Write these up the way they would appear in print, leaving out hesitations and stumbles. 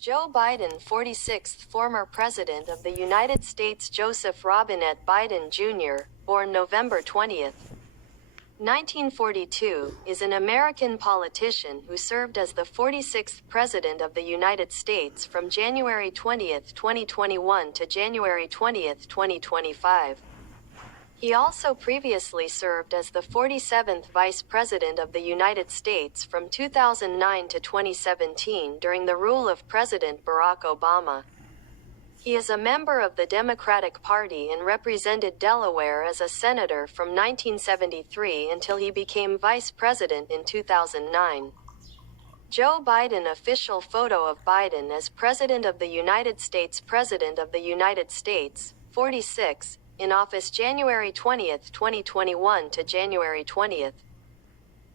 Joe Biden, 46th former President of the United States Joseph Robinette Biden Jr., born November 20, 1942, is an American politician who served as the 46th President of the United States from January 20, 2021 to January 20, 2025. He also previously served as the 47th Vice President of the United States from 2009 to 2017 during the rule of President Barack Obama. He is a member of the Democratic Party and represented Delaware as a senator from 1973 until he became vice president in 2009. Joe Biden. Official photo of Biden as President of the United States. President of the United States, 46, in office January 20, 2021 to January 20,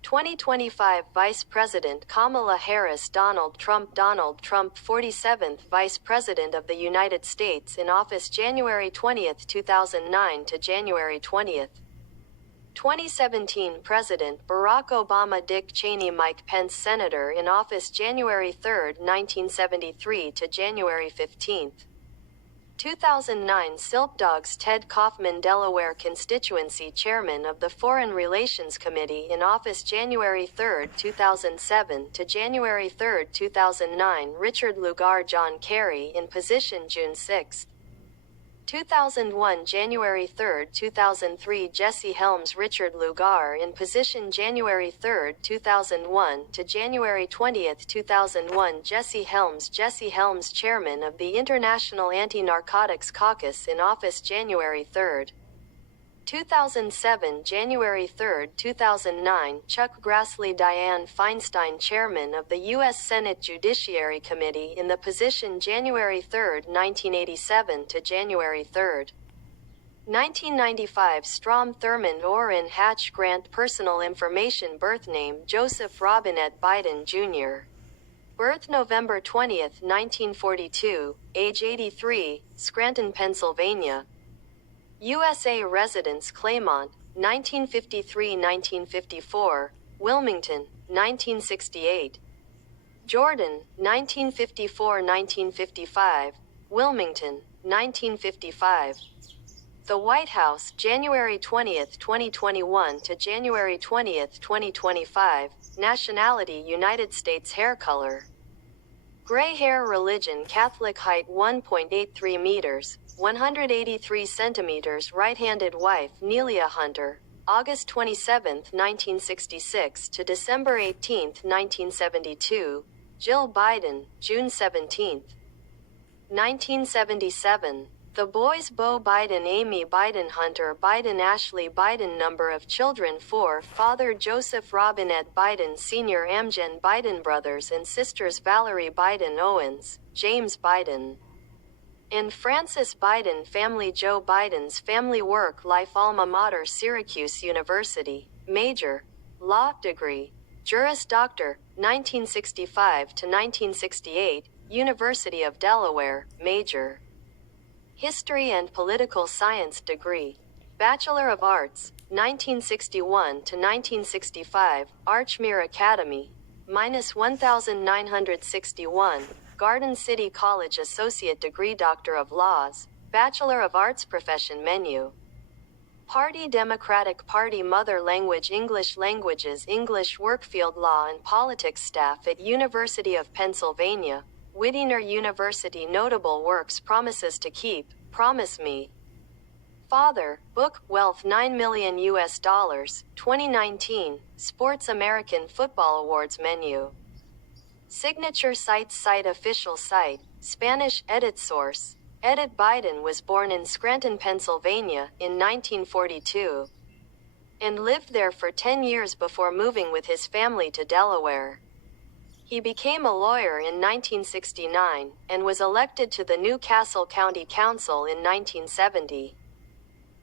2025. Vice President Kamala Harris. Donald Trump, 47th Vice President of the United States in office January 20, 2009 to January 20, 2017. President Barack Obama. Dick Cheney. Mike Pence, Senator in office January 3, 1973 to January 15, 2009. Silkdogs. Ted Kaufman, Delaware Constituency Chairman of the Foreign Relations Committee in office January 3, 2007 to January 3, 2009. Richard Lugar. John Kerry in position June 6, 2001. January 3, 2003. Jesse Helms. Richard Lugar in position January 3, 2001 to January 20, 2001. Jesse Helms. Jesse Helms, Chairman of the International Anti-Narcotics Caucus in office January 3, 2007. January 3, 2009. Chuck Grassley. Dianne Feinstein, Chairman of the U.S. Senate Judiciary Committee in the position January 3, 1987 to January 3, 1995. Strom Thurmond. Orrin Hatch. Grant. Personal information. Birth name Joseph Robinette Biden Jr. Birth November 20, 1942. Age 83, Scranton, Pennsylvania. USA. Residence Claymont, 1953-1954, Wilmington, 1968. Jordan, 1954-1955, Wilmington, 1955. The White House, January 20, 2021 to January 20, 2025. Nationality United States. Hair color gray hair. Religion Catholic. Height 1.83 meters, 183 centimeters. Right-handed. Wife Nelia Hunter, August 27, 1966 to December 18, 1972. Jill Biden, June 17, 1977. The boys Beau Biden. Amy Biden. Hunter Biden. Ashley Biden. Number of children 4. Father Joseph Robinette Biden Sr. Amgen Biden. Brothers and sisters Valerie Biden. Owens, James Biden and Francis Biden. Family. Joe Biden's family. Work life. Alma mater Syracuse University. Major, law degree. Juris Doctor, 1965 to 1968, University of Delaware. Major, History and Political Science degree. Bachelor of Arts, 1961 to 1965, Archmere Academy, -1961, Garden City College. Associate degree. Doctor of Laws, Bachelor of Arts. Profession. Menu. Party. Democratic Party. Mother language English. Languages English. Workfield. Law and Politics. Staff at University of Pennsylvania, Whittier University. Notable works. Promises to Keep, Promise Me, Father, Book, Wealth. $9 million, 2019, Sports. American Football Awards. Menu. Signature sites. Site. Official site, Spanish. Edit source. Edit. Biden was born in Scranton, Pennsylvania, in 1942, and lived there for 10 years before moving with his family to Delaware. He became a lawyer in 1969, and was elected to the New Castle County Council in 1970.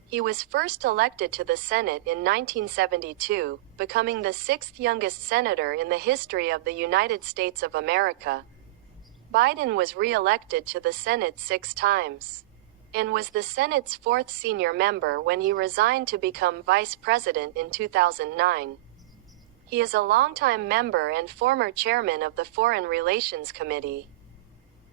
He was first elected to the Senate in 1972, becoming the sixth youngest senator in the history of the United States of America. Biden was re-elected to the Senate 6 times, and was the Senate's fourth senior member when he resigned to become vice president in 2009. He is a longtime member and former chairman of the Foreign Relations Committee.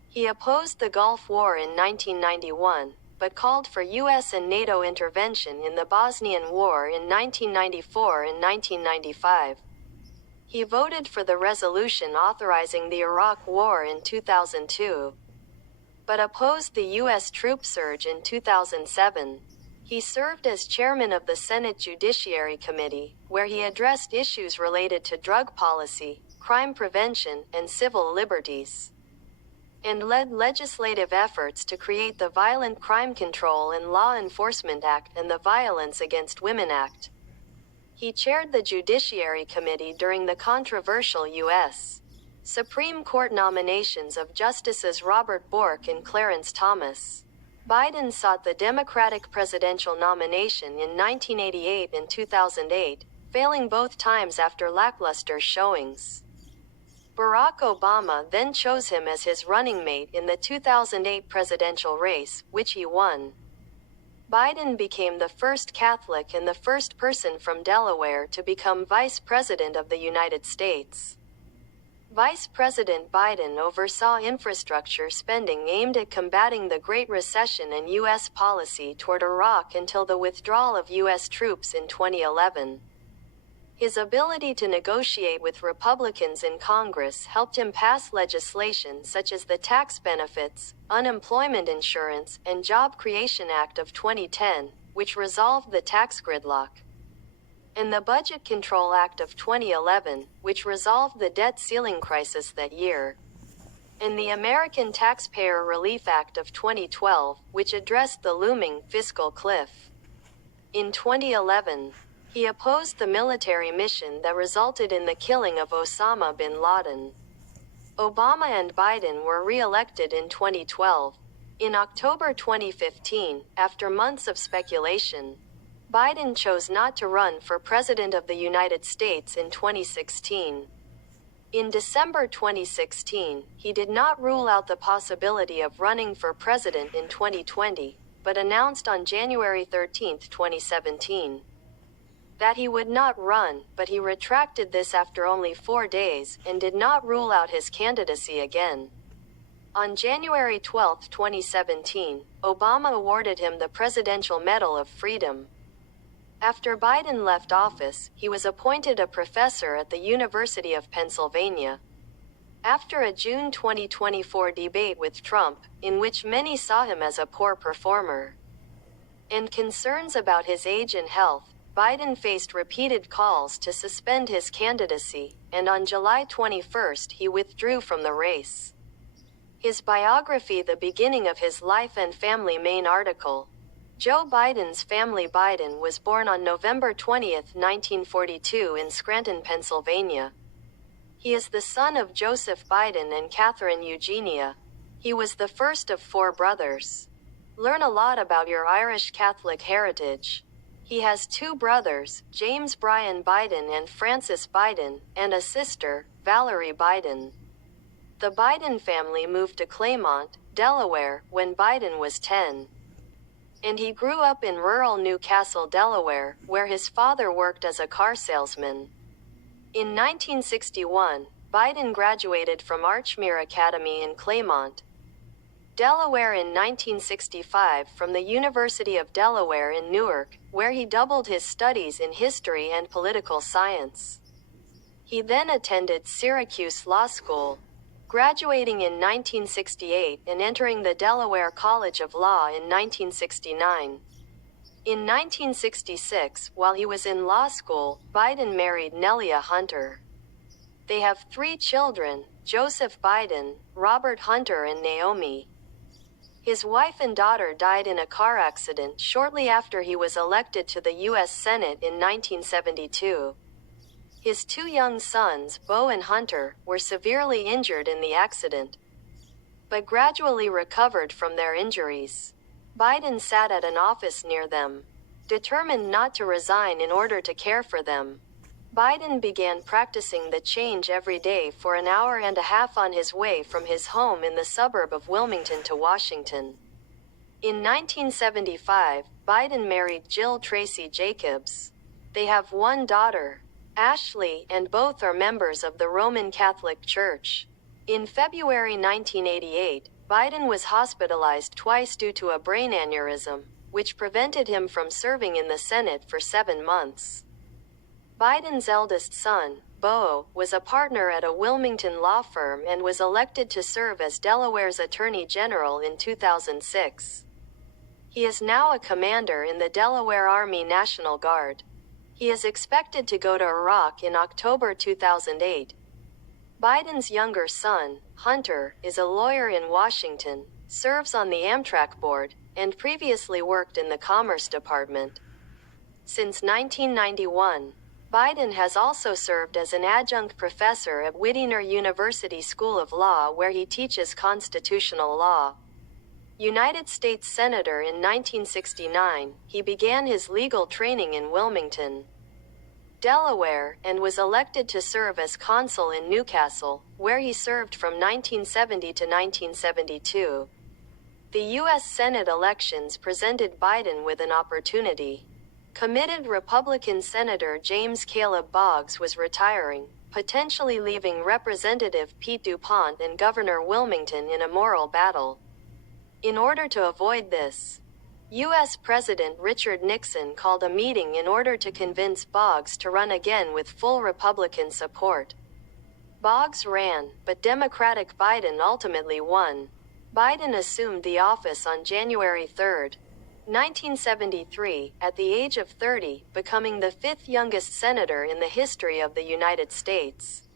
He opposed the Gulf War in 1991, but called for U.S. and NATO intervention in the Bosnian War in 1994 and 1995. He voted for the resolution authorizing the Iraq War in 2002, but opposed the U.S. troop surge in 2007. He served as chairman of the Senate Judiciary Committee, where he addressed issues related to drug policy, crime prevention, and civil liberties, and led legislative efforts to create the Violent Crime Control and Law Enforcement Act and the Violence Against Women Act. He chaired the Judiciary Committee during the controversial U.S. Supreme Court nominations of Justices Robert Bork and Clarence Thomas. Biden sought the Democratic presidential nomination in 1988 and 2008, failing both times after lackluster showings. Barack Obama then chose him as his running mate in the 2008 presidential race, which he won. Biden became the first Catholic and the first person from Delaware to become Vice President of the United States. Vice President Biden oversaw infrastructure spending aimed at combating the Great Recession and U.S. policy toward Iraq until the withdrawal of U.S. troops in 2011. His ability to negotiate with Republicans in Congress helped him pass legislation such as the Tax Benefits, Unemployment Insurance, and Job Creation Act of 2010, which resolved the tax gridlock, and the Budget Control Act of 2011, which resolved the debt ceiling crisis that year, and the American Taxpayer Relief Act of 2012, which addressed the looming fiscal cliff. In 2011, he opposed the military mission that resulted in the killing of Osama bin Laden. Obama and Biden were re-elected in 2012. In October 2015, after months of speculation, Biden chose not to run for President of the United States in 2016. In December 2016, he did not rule out the possibility of running for president in 2020, but announced on January 13, 2017, that he would not run, but he retracted this after only 4 days, and did not rule out his candidacy again. On January 12, 2017, Obama awarded him the Presidential Medal of Freedom. After Biden left office, he was appointed a professor at the University of Pennsylvania. After a June 2024 debate with Trump, in which many saw him as a poor performer, and concerns about his age and health, Biden faced repeated calls to suspend his candidacy, and on July 21 he withdrew from the race. His biography, The Beginning of His Life and Family, main article. Joe Biden's family. Biden was born on November 20, 1942 in Scranton, Pennsylvania. He is the son of Joseph Biden and Catherine Eugenia. He was the first of 4 brothers. Learn a lot about your Irish Catholic heritage. He has 2 brothers, James Brian Biden and Frances Biden, and a sister, Valerie Biden. The Biden family moved to Claymont, Delaware, when Biden was 10. And he grew up in rural New Castle, Delaware, where his father worked as a car salesman. In 1961, Biden graduated from Archmere Academy in Claymont, Delaware in 1965 from the University of Delaware in Newark, where he doubled his studies in history and political science. He then attended Syracuse Law School, graduating in 1968 and entering the Delaware College of Law in 1969. In 1966, while he was in law school, Biden married Nelia Hunter. They have 3 children, Joseph Biden, Robert Hunter and Naomi. His wife and daughter died in a car accident shortly after he was elected to the U.S. Senate in 1972. His 2 young sons, Beau and Hunter, were severely injured in the accident, but gradually recovered from their injuries. Biden sat at an office near them, determined not to resign in order to care for them. Biden began practicing the change every day for an hour and a half on his way from his home in the suburb of Wilmington to Washington. In 1975, Biden married Jill Tracy Jacobs. They have 1 daughter, Ashley, and both are members of the Roman Catholic Church. In February 1988, Biden was hospitalized twice due to a brain aneurysm, which prevented him from serving in the Senate for 7 months. Biden's eldest son, Beau, was a partner at a Wilmington law firm and was elected to serve as Delaware's Attorney General in 2006. He is now a commander in the Delaware Army National Guard. He is expected to go to Iraq in October 2008. Biden's younger son, Hunter, is a lawyer in Washington, serves on the Amtrak board, and previously worked in the Commerce Department. Since 1991, Biden has also served as an adjunct professor at Whittier University School of Law, where he teaches constitutional law. United States Senator in 1969, he began his legal training in Wilmington, Delaware, and was elected to serve as consul in Newcastle, where he served from 1970 to 1972. The U.S. Senate elections presented Biden with an opportunity. Committed Republican Senator James Caleb Boggs was retiring, potentially leaving Representative Pete DuPont and Governor Wilmington in a moral battle. In order to avoid this, U.S. President Richard Nixon called a meeting in order to convince Boggs to run again with full Republican support. Boggs ran, but Democratic Biden ultimately won. Biden assumed the office on January 3, 1973, at the age of 30, becoming the fifth youngest senator in the history of the United States.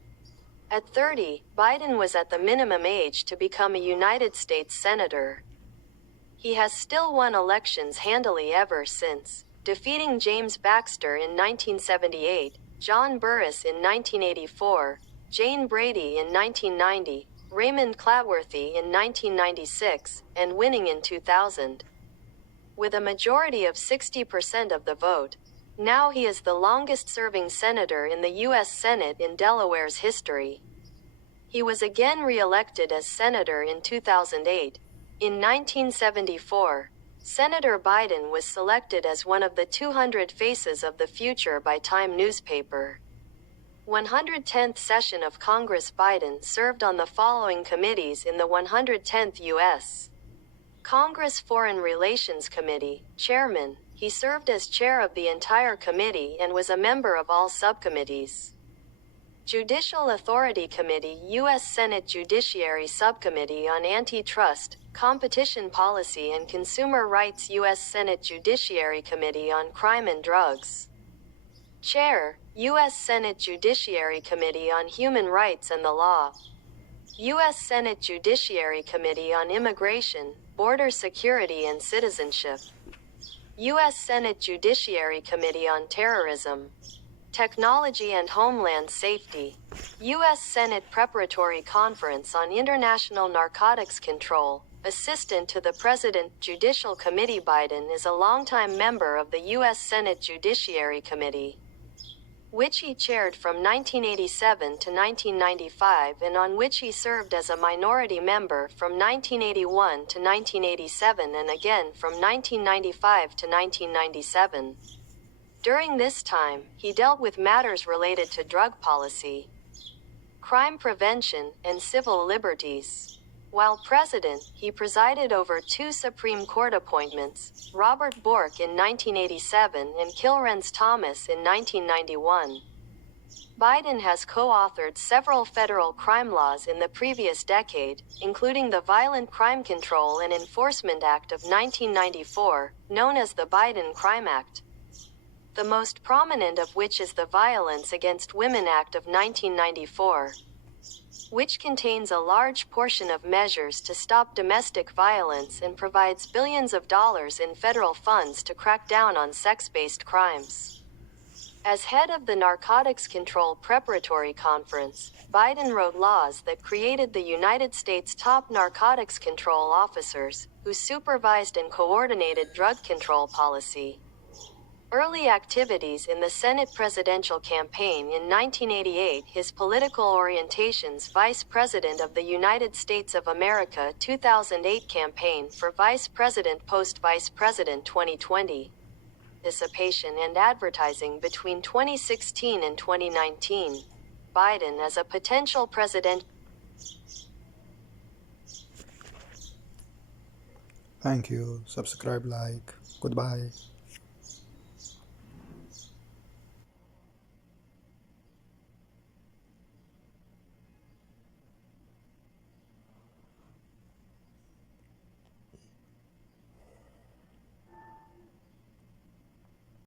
At 30, Biden was at the minimum age to become a United States senator. He has still won elections handily ever since, defeating James Baxter in 1978, John Burris in 1984, Jane Brady in 1990, Raymond Clatworthy in 1996, and winning in 2000. With a majority of 60% of the vote, now he is the longest-serving senator in the U.S. Senate in Delaware's history. He was again re-elected as senator in 2008. In 1974, Senator Biden was selected as one of the 200 Faces of the Future by Time newspaper. 110th session of Congress. Biden served on the following committees in the 110th U.S. Congress Foreign Relations Committee, Chairman. He served as chair of the entire committee and was a member of all subcommittees. Judicial Authority Committee, U.S. Senate Judiciary Subcommittee on Antitrust, Competition Policy and Consumer Rights, U.S. Senate Judiciary Committee on Crime and Drugs. Chair, U.S. Senate Judiciary Committee on Human Rights and the Law. U.S. Senate Judiciary Committee on Immigration, Border Security and Citizenship. U.S. Senate Judiciary Committee on Terrorism, Technology and Homeland Safety. U.S. Senate Preparatory Conference on International Narcotics Control, Assistant to the President, Judicial Committee. Biden is a longtime member of the U.S. Senate Judiciary Committee, which he chaired from 1987 to 1995 and on which he served as a minority member from 1981 to 1987 and again from 1995 to 1997. During this time, he dealt with matters related to drug policy, crime prevention, and civil liberties. While president, he presided over 2 Supreme Court appointments, Robert Bork in 1987 and Kilrenz Thomas in 1991. Biden has co-authored several federal crime laws in the previous decade, including the Violent Crime Control and Enforcement Act of 1994, known as the Biden Crime Act, the most prominent of which is the Violence Against Women Act of 1994, which contains a large portion of measures to stop domestic violence and provides billions of dollars in federal funds to crack down on sex-based crimes. As head of the Narcotics Control Preparatory Conference, Biden wrote laws that created the United States' top narcotics control officers, who supervised and coordinated drug control policy. Early activities in the Senate presidential campaign in 1988. His political orientations: Vice President of the United States of America 2008 campaign for Vice President, post-Vice President 2020. Participation and advertising between 2016 and 2019. Biden as a potential president. Thank you. Subscribe, like. Goodbye.